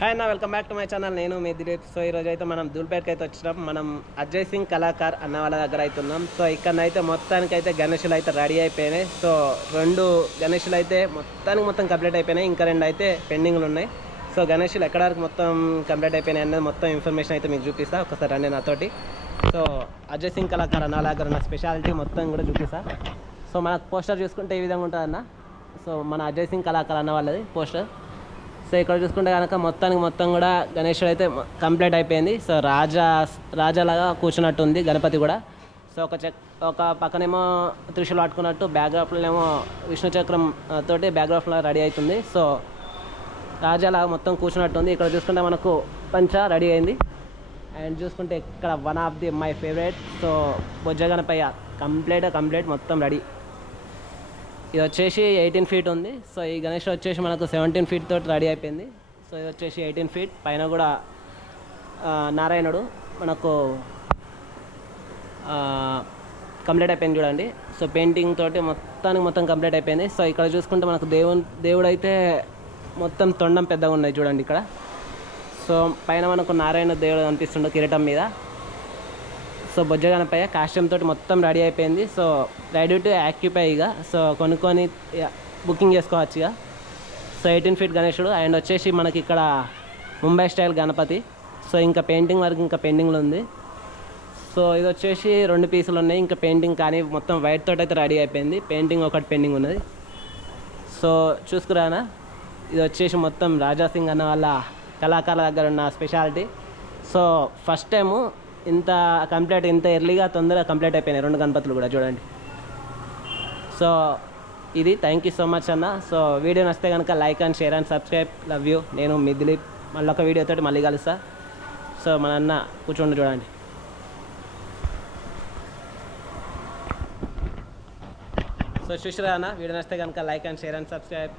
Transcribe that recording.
Hi అన్న, welcome back to my channel. నేను మీ Dilip. So ఈరోజు అయితే మనం ధూల్పేటకి అయితే వచ్చినాం. మనం అజయ్ సింగ్ కళాకార్ అన్న వాళ్ళ దగ్గర అవుతున్నాం. సో ఇక్కడనైతే మొత్తానికి అయితే గణేషులు అయితే రెడీ అయిపోయినాయి. సో 2 గణేషులు అయితే మొత్తం కంప్లీట్ అయిపోయినాయి. ఇంకా 2 అయితే పెండింగ్లు ఉన్నాయి. సో గణేషులు ఎక్కడ వరకు మొత్తం కంప్లీట్ అయిపోయినాయి అనేది మొత్తం ఇన్ఫర్మేషన్ అయితే మీకు చూపిస్తా. ఒకసారి రండి నాతోటి. సో అజయ్ సింగ్ కళాకార్ అన్న వాళ్ళ దగ్గర ఉన్న స్పెషాలిటీ మొత్తం కూడా చూపిస్తా. సో మనకు పోస్టర్ చూసుకుంటే ఈ విధంగా ఉంటుంది అన్న. సో మన అజయ్ సింగ్ కళాకార్ అన్న వాళ్ళది పోస్టర్. సో ఇక్కడ చూసుకుంటే కనుక మొత్తం కూడా గణేశుడు అయితే కంప్లీట్ అయిపోయింది. సో రాజాలాగా కూర్చున్నట్టు ఉంది గణపతి కూడా. సో ఒక పక్కనేమో త్రిశూలం పట్టుకున్నట్టు, బ్యాక్గ్రౌండ్లోనేమో విష్ణు చక్రం తోటి బ్యాక్గ్రౌండ్లో రెడీ అవుతుంది. సో రాజాలాగా మొత్తం కూర్చున్నట్టుంది. ఇక్కడ చూసుకుంటే మనకు పంచ రెడీ అయింది. అండ్ చూసుకుంటే ఇక్కడ one of the my favourite. So Bojja Ganapayya complete మొత్తం రెడీ. ఇది వచ్చేసి 18 ఫీట్ ఉంది. సో ఈ గణేష్ వచ్చేసి మనకు 17 ఫీట్ తోటి రెడీ అయిపోయింది. సో ఇది వచ్చేసి 18 ఫీట్ పైన కూడా నారాయణుడు మనకు కంప్లీట్ అయిపోయింది చూడండి. సో పెయింటింగ్ తోటి మొత్తం కంప్లీట్ అయిపోయింది. సో ఇక్కడ చూసుకుంటే మనకు దేవుడు అయితే మొత్తం తొండం పెద్దగా ఉన్నాయి చూడండి ఇక్కడ. సో పైన మనకు నారాయణ దేవుడు కనిపిస్తుండే కిరీటం మీద. సో బొజ్జ గణపయ్య కాస్ట్యూమ్ తోటి మొత్తం రెడీ అయిపోయింది. సో రెడీ టు ఆక్యుపై ఇక. సో కొనుక్కొని బుకింగ్ చేసుకోవచ్చు ఇక. సో 18 ఫీట్ గణేశుడు. అండ్ వచ్చేసి మనకి ఇక్కడ ముంబై స్టైల్ గణపతి. సో ఇంకా పెయింటింగ్ వరకు ఇంకా పెండింగ్లో ఉంది. సో ఇది వచ్చేసి 2 పీసులు ఉన్నాయి. ఇంకా పెయింటింగ్ కానీ మొత్తం వైట్ తోటి అయితే రెడీ అయిపోయింది. పెయింటింగ్ ఒకటి పెండింగ్ ఉన్నది. సో చూసుకురానా, ఇది వచ్చేసి మొత్తం రాజా సింగ్ అన్న వాళ్ళ కళాకారుల దగ్గర ఉన్న స్పెషాలిటీ. సో ఫస్ట్ టైము ఇంత ఎర్లీగా తొందరగా కంప్లీట్ అయిపోయినాయి 2 గణపతులు కూడా చూడండి. సో ఇది థ్యాంక్ యూ సో మచ్ అన్న. సో వీడియో నచ్చితే కనుక like and share and subscribe. Love you. నేను మీ దిలీప్. మళ్ళీ ఒక వీడియోతో మళ్ళీ కలుస్తా. సో మన అన్న కూర్చోండి చూడండి. సో చూసిరా అన్న, వీడియో నచ్చితే కనుక like and share and subscribe.